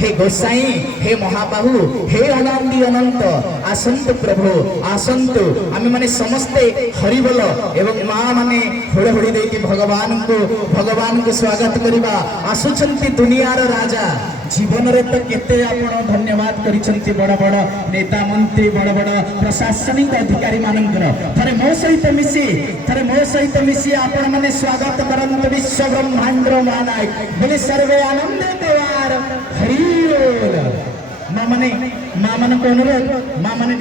हे गोसाई हे महाबाहु हे अनंदी अनंत आसंतु प्रभु आसंतु आमे माने समस्ते हरिबोल एवं माँ माने हुड़हुड़ी देकी भगवान को स्वागत करिबा आसुचंती दुनियार राजा जीवन रे तो केते आपण धन्यवाद करिसंती बड़ बड़ नेता मंत्री बड़ बड़ प्रशासनिक अधिकारी मानकर थरे मो सहित मिसी आपण माने स्वागत करंत विश्व ब्रह्मांड महानायक बोले सर्वे आनंद द्वार हरि बोल माँ मन को अनुरोध माँ मैंने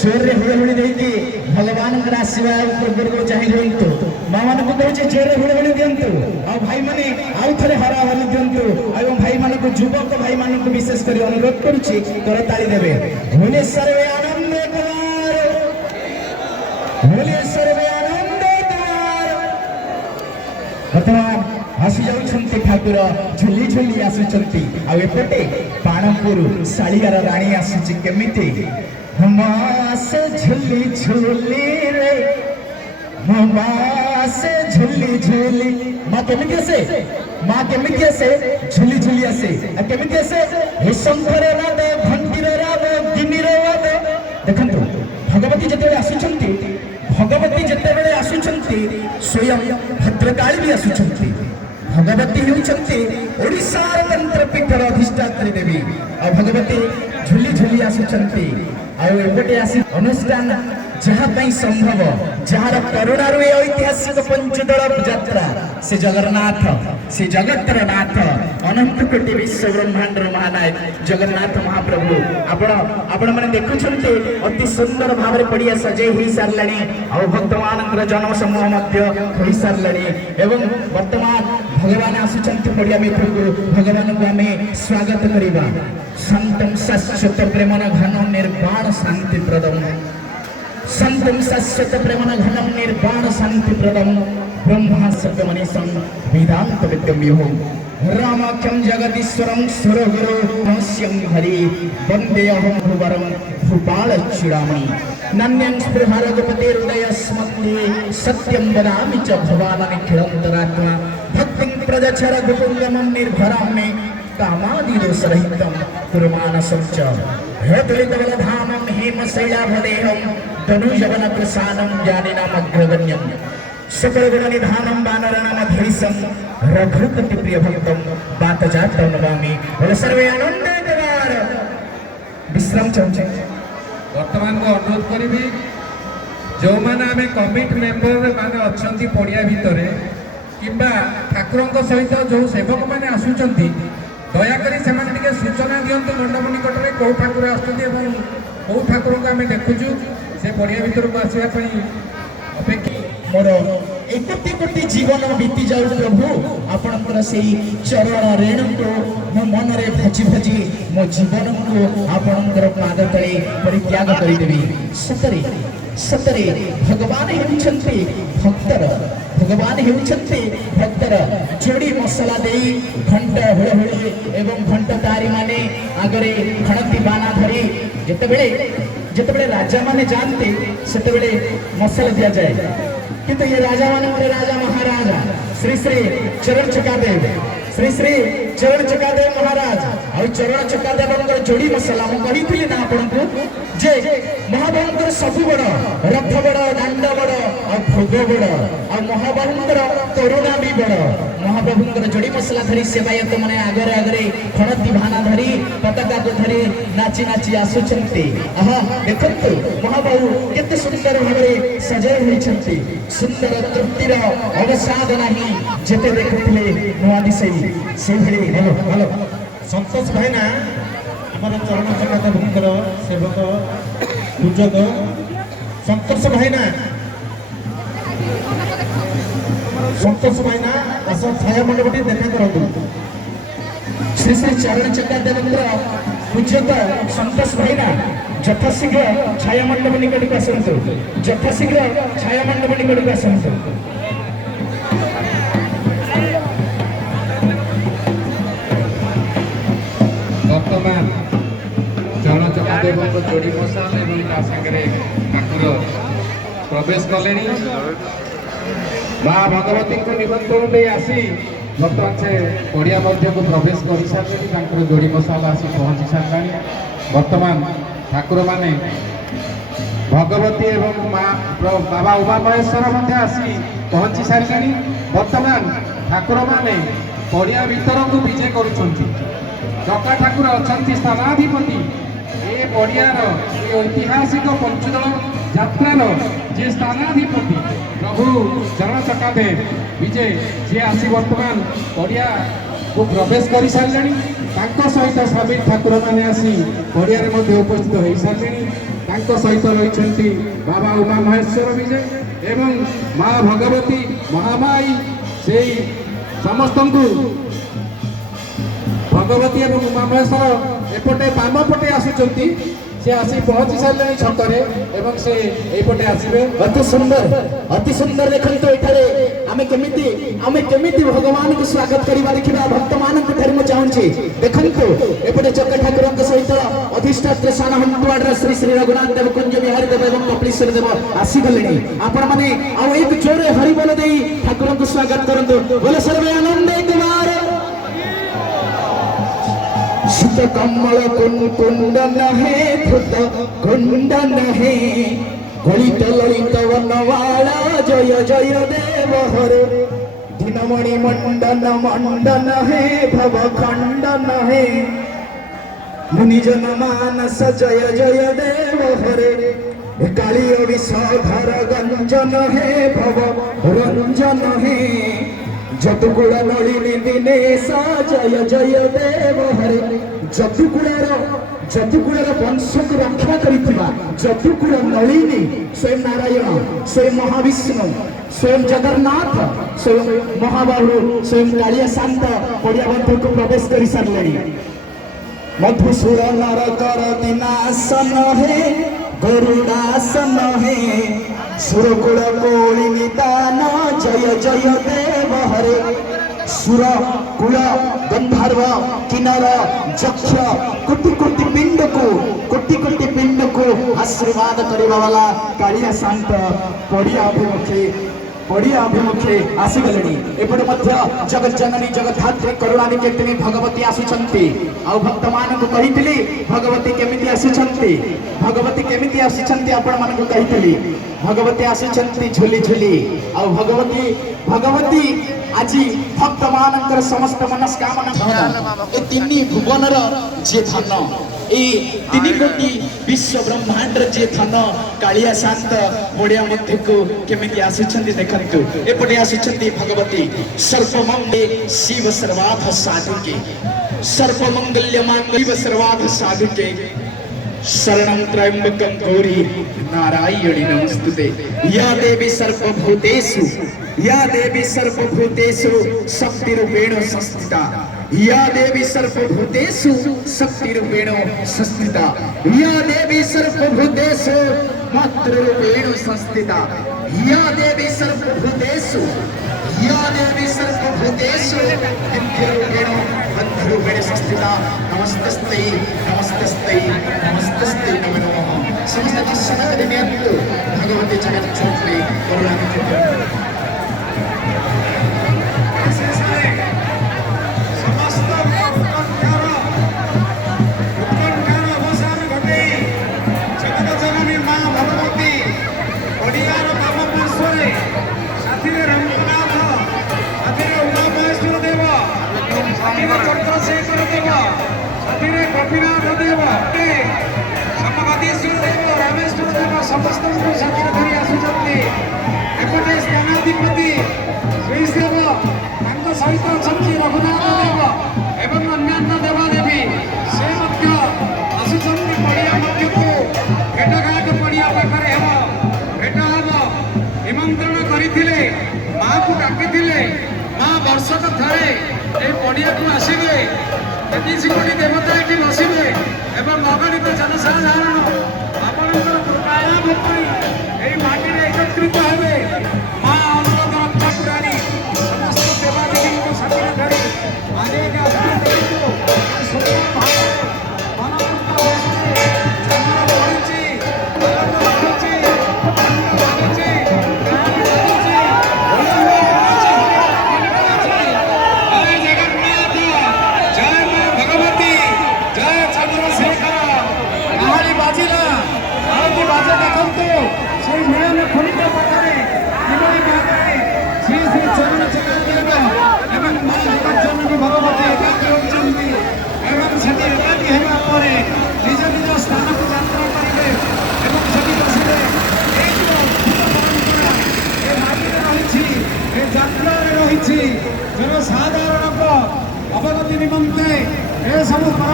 जोर रे हुड़हुड़ी देकी भगवान आशीर्वाद पूर्व को चाहे दिंतु माँ मान को कहे जोर रे हुड़हुड़ी दिंतु आ भाई मैंने आउ थे हराहरी दिंतु और भाई मान को युवक भाई मान को विशेष कर अनुरोध करुच्ची करताली देवे बोले सर्वे आनंद बोले सर्वे आनंद वर्तमान आसी जाउछंती ठाकुर झुली झुली आसुचंती आ एपटे पाणपुर सालियार राणी आसुची केमिति हमास झुली झुली रे हमास झुली झुली माँ केमिति आसे झुली झुली आसे आ केमिति आसे हे शंकर राध घंटी राध गिनी राध देखंतु भगवती जेतेबेले आसुचंती स्वयं भद्रकाली भी आसुचंती भगवती होउचंती ओडिसा तंत्र पीठर अधिष्ठात्री देवी आ भगवती झुली झुली आसुचंती आ एपटे आसी अनुष्ठान जहाँ संभव जार करुणार ऐतिहासिक पंचदल यात्रा से जगन्नाथ से जगतर नाथ अनंत कोटि विश्व ब्रह्मांड महानायक जगन्नाथ महाप्रभु आपण मैंने देखुंटे अति सुंदर भाव पड़िया सजे हो सारे आ भक्तमान जन्म समूह हो सारे एवं वर्तमान भगवान आसुचंती पड़िया मित्र को भगवान को आम स्वागत करवा संतम शाश्वत प्रेमन घन निर्वाण शांति प्रदम संतम शाश्वत प्रेमन घनम निर्वाण शांति प्रदम ब्रह्मा सत्यमनीषं वेदांत विद्यम्यो रामाख्यम जगदीश्वरम सुरगुरु नमस्यं हरि वंदेऽहं भुवरं भूपाल चूड़ामणि नन्यं स्पृहारगपते हृदयस्मन्ते सत्यं वदामि च भवाननिखिलन्तरात्मा भक्तिं प्रदचर गुपुङ्गमं निर्भरामि कामादिदोषरहितं कुर्मानसं च हेतुलितबलधामं हेमशैलाभदेहं तनुजवनप्रसानं ज्ञानिनामग्रगण्यं सकलगुणनिधानं वानरनामधीशं रघुपति प्रियभक्तं वातजातं नमामि बोले सर्वे आनंदद्वार विश्राम चाहूँ वर्तमान को अनुरोध करी जो मैंने आम कमिटी मेम्बर मैंने अच्छा पड़िया भितर कि ठाकुर सहित जो सेवक मैंने आसुच्च दयाकोरी से सूचना दिंतु मंडप निकट में कौ ठाकुर आसुच्च कौ ठाकुर को आम देखुचु से पड़िया भितर को आसवाई अपेक्षा मोर एक कोटी कोटी जीवन बीती जाऊ प्रभु आपणकर से चरण रेणु को मो मन रे भजी भजी मो जीवन को आपणकर पाद तले परित्याग करिदेवी सतरे सतरे भगवान हेउछंती भक्तर जोड़ी मसला देई घंट हुड़हुड़ी एवं घंट तारी माने आगरे खणती बाना धरी जेतेबेले राजा माने जानते सेतेबेले मसला दिया जाए किंतु ये राजा माने राजा महाराजा श्री श्री चरण चकादेव महाराज और चरण चकादेव जोड़ी मसला मुझे कही ना आपको जे महाबाहु सबु बड़ रथ बड़ दांड बड़ और भोग बड़ और महाबाहु करुणा भी बड़ महाप्रभु जोड़ी मसला धरी सेवायत मैंने आगरे आगरे खणती भाना धरी पताका को धरी नाची नाची आसुचंती आहा देखंतु महाबाहु केते सुंदर भाबरे सजाई होइछंती सुंदर तृप्तिर अवसाद नाही जेते देखुथिले नुआ दिसई से भली हेलो हेलो संतोष भाईना आमर चरण चकादेवंकर सेवक पूजक संतोष भाईना आस छाया मंडपटी देखा करूँ श्री श्री चरण चकादेवंकर पूजक संतोष भाईना यथाशीघ्र छाया मंडप निकट को आसतु यथाशीघ्र छाया मंडप निकट को आसतु वर्तमान चरण चकादेव जोड़ी मसाल और सागर ठाकुर प्रवेश कले माँ भगवती को निमंत्रण दे आसी ବର୍ତ୍ତମାନ ସେ ପଡ଼ିଆ ମଧ୍ୟକୁ ପ୍ରବେଶ କରିସାରିଲେଣି। ତାଙ୍କର ଯୋଡ଼ି ମଶାଲ ଆସି ପହଞ୍ଚି ସାରିଲାଣି। ବର୍ତ୍ତମାନ ଠାକୁରମାନେ ଭଗବତୀ ଏବଂ ବାବା ଉମା ମହେଶ୍ୱର ମଧ୍ୟ ଆସି ପହଞ୍ଚି ସାରିଲେଣି। ବର୍ତ୍ତମାନ ଠାକୁରମାନେ ପଡ଼ିଆ ଭିତରକୁ ବିଜେ କରୁଛନ୍ତି। ଜଗା ଠାକୁର ଅଛନ୍ତି ସ୍ଥାନାଧିପତି। ଏ ପଡ଼ିଆର ଏ ଐତିହାସିକ ପଞ୍ଚୁଦଳ ଯାତ୍ରାର ଯେ ସ୍ଥାନାଧିପତି ପ୍ରଭୁ ଚରଣ ଚକାଦେବ ବିଜେ ଯିଏ ଆସି ବର୍ତ୍ତମାନ ପଡ଼ିଆକୁ ପ୍ରବେଶ କରିସାରିଲେଣି। ତାଙ୍କ ସହିତ ସାମିଲ ଠାକୁରମାନେ ଆସି ପଡ଼ିଆରେ ମଧ୍ୟ ଉପସ୍ଥିତ ହୋଇସାରିଲେଣି। ତାଙ୍କ ସହିତ ରହିଛନ୍ତି ବାବା ଉମା ମହେଶ୍ୱର ବିଜେ ଏବଂ ମା ଭଗବତୀ ମହାମାଇ। ସେଇ ସମସ୍ତଙ୍କୁ ଭଗବତୀ ଏବଂ ଉମା ମହେଶ୍ୱର ଏପଟେ ବାମ ପଟେ ଆସୁଛନ୍ତି। ସେ ଆସି ପହଞ୍ଚି ସାରିଲେଣି ଛକରେ ଏବଂ ସେ ଏଇପଟେ ଆସିବେ। ଅତି ସୁନ୍ଦର ଦେଖନ୍ତୁ ଏଠାରେ ଆମେ କେମିତି ଭଗବାନଙ୍କୁ ସ୍ୱାଗତ କରିବା ଦେଖିବା ଭକ୍ତମାନଙ୍କ ଠାରୁ ମୁଁ ଚାହୁଁଛି। ଦେଖନ୍ତୁ ଏପଟେ ଚକ ଠାକୁରଙ୍କ ସହିତ ଅଧିଷ୍ଠାତ୍ରୀ ସାନ ହନ୍ତୁଆଡ଼ର ଶ୍ରୀ ଶ୍ରୀ ରଘୁନାଥ ଦେବ କୁଞ୍ଜ ବିହାରୀ ଦେବ ଏବଂ କପିଳେଶ୍ୱର ଦେବ ଆସିଗଲେଣି। ଆପଣମାନେ ଆଉ ଏକ ଜୋରେ ହରିବୋଲ ଦେଇ ଠାକୁରଙ୍କୁ ସ୍ୱାଗତ କରନ୍ତୁ। ବୋଲେ ସର୍ବେ ଆନନ୍ଦ କୁମାର शीत कमल कुंदन है धृत कुंदन है गलित ललित वनवाला जय जय देव हरे दिनमणि मंडन मंडन है भव खंडन है मुनिजन मानस जय जय देव हरे काली विषधर गंजन है भव रंजन है जदुकुल नलिनी दिनेशा जय जय देव हरे जदुकुलर वंश को रक्षा करिथिबा जदुकुल नलिनी स्वयं नारायण स्वयं महाविष्णु स्वयं जगन्नाथ स्वयं महाबाहु स्वयं कालिया शांत पड़िया बंधु को प्रवेश कर सारे मधुसूर नर कर दिनासन है गरुड़ासन है सुरकुल कोळी निदान जय जय देव हरे सुर कुल गंधर्व किन्नर जक्ष कोटि कोटि पिंड को आशीर्वाद करने वाला कालिया शांत पड़िया अभिमुखे आसीगले एपटे जगत जननी जगद्धात्री करुणानी केतनी भगवती आसुचंती आउ भक्त मानक कहितली भगवती केमिति आसुचंती आपण मानक कहितली भगवती आसुचंती झुली झुली आउ भगवती आजी भक्त मानकर समस्त मनस्कामना ए तिनी भुवनर जे धन ए तिनी कोटी विश्व ब्रह्मांड जे धन कालिया शांत मोड़िया मध्य को केमिति आसुचंती देखंतु एपटे आसुचंती भगवती सर्वमंगले शिव सर्वार्थ साधिके सर्वमंगल्य मांगल्य सर्वार्थ साधिके शरणं त्र्यंबकं गौरी नारायणी नमस्तुते या देवी सर्वभूतेषु शक्तिरूपेण संस्थिता या देवी सर्वभूतेषु शक्तिरूपेण संस्थिता या देवी सर्वभूतेषु मातृरूपेण संस्थिता या देवी सर्वभूतेषु विद्यारूपेण बन्धुरूपेण संस्थिता नमस्तस्ते नमो नमः समस्त दर्शन करियन्तु भगवती जगत ज्योति करुणानि चंद्रशेखर देव कपिनाथ देव समगतीश्वर देव रामेश्वर देव समस्त साथी धरी आसुचंती एपटे स्थानाधिपति श्रीदेव सहित अच्छा रघुनाथ देव एवं अन्य देवादेवी से आसुचंती पड़िया मध्य को भेटघाट पड़िया पाखे भेट हम निमंत्रण करते माँ को डाकी माँ वर्षक थे ये पड़िया को आसवे 30 कोटी देवता ये बसवे एवं अगणित जनसाधारण आपणकर कृपालाभ माटी में एकत्रित हे माँ अनुरोध रक्षा पुराणी समस्त देवादेवी को साथी धरी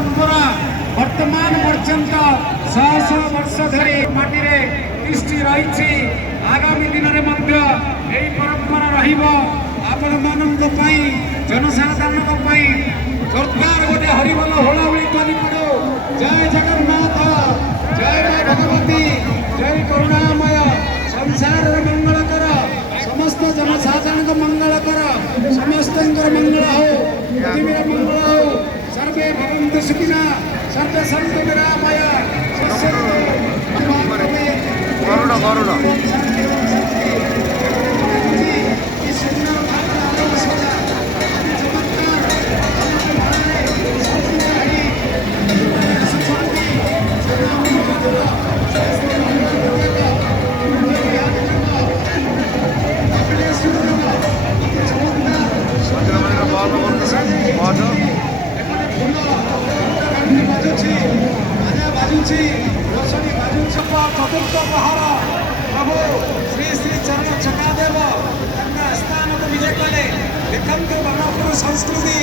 परंपरा वर्तमान पर्यंत शह शह वर्ष धरी माटी रे तिष्ठि रही आगामी दिन में यही परंपरा रही जनसाधारण जोरदार गोटे हरिबोल होलाहुली ध्वनि पड़ो। जय जगन्नाथ, जय मां भगवती, जय करुणामय, संसार मंगल कर, समस्त जनसाधारण मंगल कर, समस्त मंगल हो, पृथ्वी मंगल हो, सर्वे भवन्तु सुखिना, सर्वे सन्तु निरामय, चतुर्थ पहाड़ प्रभु श्री श्री चरण चकादेव स्थान को विजय कले। देखते बनपुर संस्कृति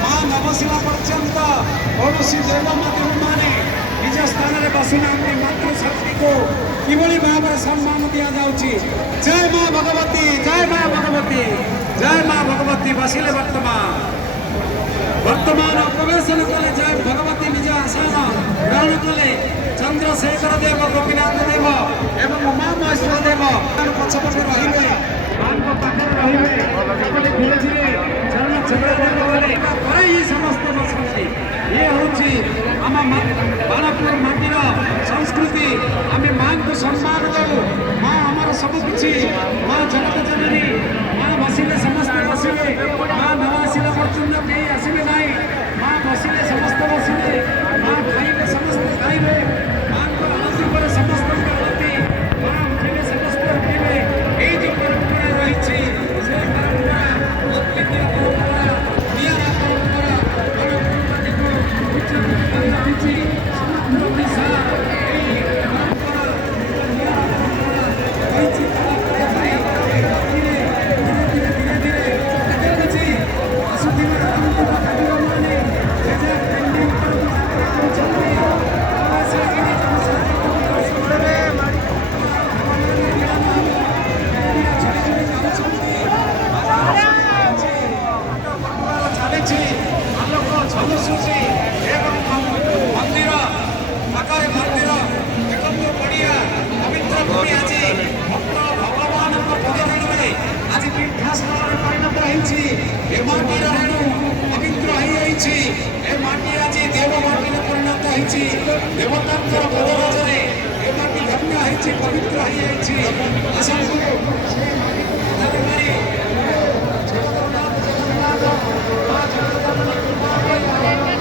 माँ नवशिला पर्यंत कौन देव मातृ मैंने निज स्थान में बसुना मातृशक्ति को किभली भाव सम्मान दि जाऊँगी। जय माँ भगवती, जय माँ भगवती, जय माँ भगवती। बसिले वर्तमान प्रवेशन कले जय भगवती निज आसन ग्रहण कले। चंद्रशेखर देव, गोपीनाथ देव एवं उमा महेश्वर देव पछपटे रही समस्त बसती। ये हूँ आम बाणपुर माटीर संस्कृति। आम माँ को सम्मान दू। माँ आमर सबकि, माँ जगत जननी। माँ बसिले समस्त बसिले, माँ न आसिला पर्यंत कहीं आसबे ना। माँ बसिले समस्त बसिले, माँ खाइले समस्त खाइबे, माँ को आरती पर समस्त आरती, माँ उठिले समस्त उठिबे। ये जो परंपरा रही से परंपरा अद्वितीय परंपरा, निरा परंपरा रही समग्र ओडिशा। देवतांतर पदराजरे ए माटी धन्य होइछि, पवित्र होई जाइछि। आसंतु से माटी को उद्धार करी जगन्नाथ जगन्नाथ मां जगन्नाथ कृपा